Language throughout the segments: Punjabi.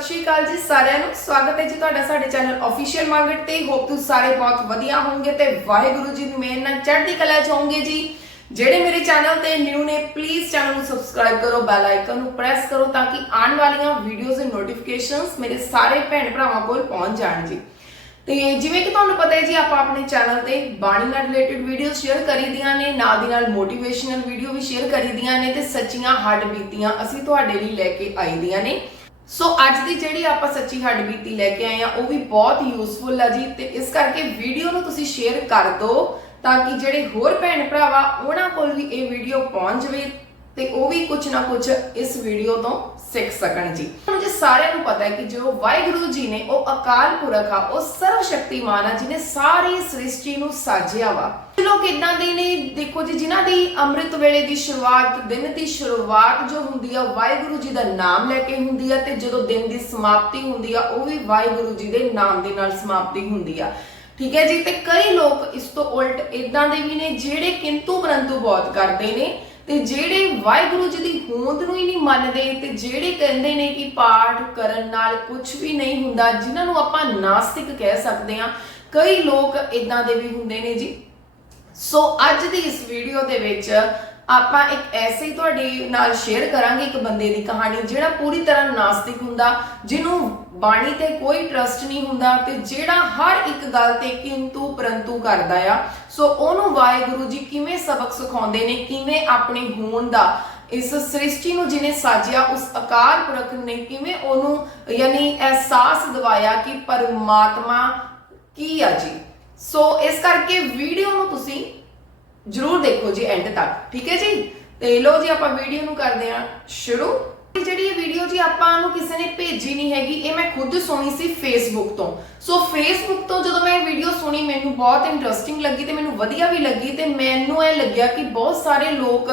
ਸਤਿ ਸ਼੍ਰੀ ਅਕਾਲ ਜੀ ਸਾਰਿਆਂ ਨੂੰ। ਸਵਾਗਤ ਹੈ ਜੀ ਤੁਹਾਡਾ ਸਾਡੇ ਚੈਨਲ ਅਫੀਸ਼ੀਅਲ ਮਾਰਕੀਟ ਤੇ। ਹੋਪ ਤੁਸੀਂ ਸਾਰੇ ਬਹੁਤ ਵਧੀਆ ਹੋਵੋਗੇ ਤੇ ਵਾਹਿਗੁਰੂ ਜੀ ਦੀ ਮੇਰੇ ਨਾਲ ਚੜ੍ਹਦੀ ਕਲਾ ਚ ਹੋਵੋਗੇ ਜੀ। ਜਿਹੜੇ ਮੇਰੇ ਚੈਨਲ ਤੇ ਨਿਊ ਨੇ ਪਲੀਜ਼ ਚੈਨਲ ਨੂੰ ਸਬਸਕ੍ਰਾਈਬ ਕਰੋ ਬੈਲ ਆਈਕਨ ਨੂੰ ਪ੍ਰੈਸ ਕਰੋ ਤਾਂ ਕਿ ਆਉਣ ਵਾਲੀਆਂ ਵੀਡੀਓਜ਼ ਦੇ ਨੋਟੀਫਿਕੇਸ਼ਨਸ ਮੇਰੇ ਸਾਰੇ ਭੈਣ ਭਰਾਵਾਂ ਕੋਲ ਪਹੁੰਚ ਜਾਣ ਜੀ। ਤੇ ਜਿਵੇਂ ਕਿ ਤੁਹਾਨੂੰ ਪਤਾ ਹੈ ਜੀ, ਆਪਾਂ ਆਪਣੇ ਚੈਨਲ ਤੇ ਬਾਣੀ ਨਾਲ ਰਿਲੇਟਡ ਵੀਡੀਓ ਸ਼ੇਅਰ ਕਰੀਦੀਆਂ ਨੇ, ਨਾਲ ਦੀ ਨਾਲ ਮੋਟੀਵੇਸ਼ਨਲ ਵੀਡੀਓ ਵੀ ਸ਼ੇਅਰ ਕਰੀਦੀਆਂ ਨੇ ਤੇ ਸੱਚੀਆਂ ਹੱਡ ਬੀਤੀਆਂ ਅਸੀਂ ਤੁਹਾਡੇ ਲਈ ਲੈ ਕੇ ਆਈਆਂ ਨੇ। ਸੋ ਅੱਜ ਦੀ ਜਿਹੜੀ ਆਪਾਂ ਸੱਚੀ ਹੱਡ ਬੀਤੀ ਲੈ ਕੇ ਆਏ ਆ, ਉਹ ਵੀ ਬਹੁਤ ਯੂਸਫੁਲ ਆ ਜੀ। ਤੇ ਇਸ ਕਰਕੇ ਵੀਡੀਓ ਨੂੰ ਤੁਸੀਂ ਸ਼ੇਅਰ ਕਰ ਦਿਓ, ਤਾਂ ਕਿ ਜਿਹੜੇ ਹੋਰ ਭੈਣ ਭਰਾਵਾ, ਉਹਨਾਂ ਕੋਲ ਵੀ ਇਹ ਵੀਡੀਓ ਪਹੁੰਚ ਜਾਵੇ ਤੇ ਉਹ ਵੀ ਕੁਝ ਨਾ ਕੁਝ ਇਸ ਵੀਡੀਓ ਤੋਂ ਸਿੱਖ ਸਕਣ ਜੀ। ਤੁਹਾਨੂੰ ਸਾਰਿਆਂ ਨੂੰ ਪਤਾ ਹੈ ਕਿ ਜੋ ਵਾਹਿਗੁਰੂ ਜੀ ਨੇ ਉਹ ਅਕਾਲ ਪੁਰਖ ਆ, ਉਹ ਸਰਵ ਸ਼ਕਤੀਮਾਨ ਆ, ਜਿਹਨੇ ਸਾਰੀ ਸ੍ਰਿਸ਼ਟੀ ਨੂੰ ਸਾਜਿਆ ਵਾ। ਲੋਕ ਇਦਾਂ ਦੇ ਨੇ, ਦੇਖੋ ਜੀ, ਜਿਨ੍ਹਾਂ ਦੀ ਅੰਮ੍ਰਿਤ ਵੇਲੇ ਦੀ ਸ਼ੁਰੂਆਤ, ਦਿਨ ਦੀ ਸ਼ੁਰੂਆਤ ਜੋ ਹੁੰਦੀ ਆ ਵਾਹਿਗੁਰੂ ਜੀ ਦਾ ਨਾਮ ਲੈ ਕੇ ਹੁੰਦੀ ਆ ਤੇ ਜਦੋਂ ਦਿਨ ਦੀ ਸਮਾਪਤੀ ਹੁੰਦੀ ਆ, ਉਹ ਵੀ ਵਾਹਿਗੁਰੂ ਜੀ ਦੇ ਨਾਮ ਦੇ ਨਾਲ ਸਮਾਪਤੀ ਹੁੰਦੀ ਆ। ਠੀਕ ਹੈ ਜੀ? ਤੇ ਕਈ ਲੋਕ ਇਸ ਤੋਂ ਉਲਟ ਇਦਾਂ ਦੇ ਵੀ ਨੇ, ਜਿਹੜੇ ਕਿੰਤੂ ਪਰੰਤੂ ਬਹੁਤ ਕਰਦੇ ਨੇ ਤੇ ਜਿਹੜੇ ਵਾਹਿਗੁਰੂ ਜੀ ਦੀ ਹੋਂਦ ਨੂੰ ਹੀ ਨਹੀਂ ਮੰਨਦੇ ਤੇ ਜਿਹੜੇ ਕਹਿੰਦੇ ਨੇ ਕਿ ਪਾਠ ਕਰਨ ਨਾਲ ਕੁਝ ਵੀ ਨਹੀਂ ਹੁੰਦਾ, ਜਿਨ੍ਹਾਂ ਨੂੰ ਆਪਾਂ ਨਾਸਤਿਕ ਕਹਿ ਸਕਦੇ ਹਾਂ, ਕਈ ਲੋਕ ਇਦਾਂ ਦੇ ਵੀ ਹੁੰਦੇ ਨੇ ਜੀ। ਸੋ ਅੱਜ ਦੀ ਇਸ ਵੀਡੀਓ ਦੇ ਵਿੱਚ ਆਪਾਂ ਇੱਕ ਐਸੇ ਹੀ ਤੁਹਾਡੇ ਨਾਲ ਸ਼ੇਅਰ ਕਰਾਂਗੇ ਇੱਕ ਬੰਦੇ ਦੀ ਕਹਾਣੀ, ਜਿਹੜਾ ਪੂਰੀ ਤਰ੍ਹਾਂ ਨਾਸਤਿਕ ਹੁੰਦਾ, ਜਿਹਨੂੰ ਬਾਣੀ ਤੇ ਕੋਈ ਟਰਸਟ ਨਹੀਂ ਹੁੰਦਾ ਤੇ ਜਿਹੜਾ ਹਰ ਇੱਕ ਗੱਲ ਤੇ ਕਿੰਤੂ ਪਰੰਤੂ ਕਰਦਾ ਆ। ਸੋ ਉਹਨੂੰ ਵਾਹਿਗੁਰੂ ਜੀ ਕਿਵੇਂ ਸਬਕ ਸਿਖਾਉਂਦੇ ਨੇ, ਕਿਵੇਂ ਆਪਣੇ ਹੋਣ ਦਾ, ਇਸ ਸ੍ਰਿਸ਼ਟੀ ਨੂੰ ਜਿਹਨੇ ਸਾਜਿਆ, ਉਸ ਅਕਾਰ ਪੁਰਖ ਨੇ ਕਿਵੇਂ ਉਹਨੂੰ ਯਾਨੀ ਅਹਿਸਾਸ ਦਿਵਾਇਆ ਕਿ ਪਰਮਾਤਮਾ ਕੀ ਆ ਜੀ? ਸੋ ਇਸ ਕਰਕੇ ਵੀਡੀਓ ਨੂੰ ਤੁਸੀਂ ਜਰੂਰ ਦੇਖੋ ਜੀ ਐਂਡ ਤੱਕ, ਠੀਕ ਹੈ ਜੀ? ਤੇ ਲੋ ਜੀ ਆਪਾਂ ਵੀਡੀਓ ਨੂੰ ਕਰਦੇ ਹਾਂ ਸ਼ੁਰੂ। ਇਹ ਜਿਹੜੀ ਇਹ ਵੀਡੀਓ ਜੀ ਆਪਾਂ ਨੂੰ ਕਿਸੇ ਨੇ ਭੇਜੀ ਨਹੀਂ ਹੈਗੀ, ਇਹ ਮੈਂ ਖੁਦ ਸੁਣੀ ਸੀ ਫੇਸਬੁੱਕ ਤੋਂ। ਸੋ ਫੇਸਬੁੱਕ ਤੋਂ ਜਦੋਂ ਮੈਂ ਇਹ ਵੀਡੀਓ ਸੁਣੀ, ਮੈਨੂੰ ਬਹੁਤ ਇੰਟਰਸਟਿੰਗ ਲੱਗੀ ਤੇ ਮੈਨੂੰ ਵਧੀਆ ਵੀ ਲੱਗੀ ਤੇ ਮੈਨੂੰ ਇਹ ਲੱਗਿਆ ਕਿ ਬਹੁਤ ਸਾਰੇ ਲੋਕ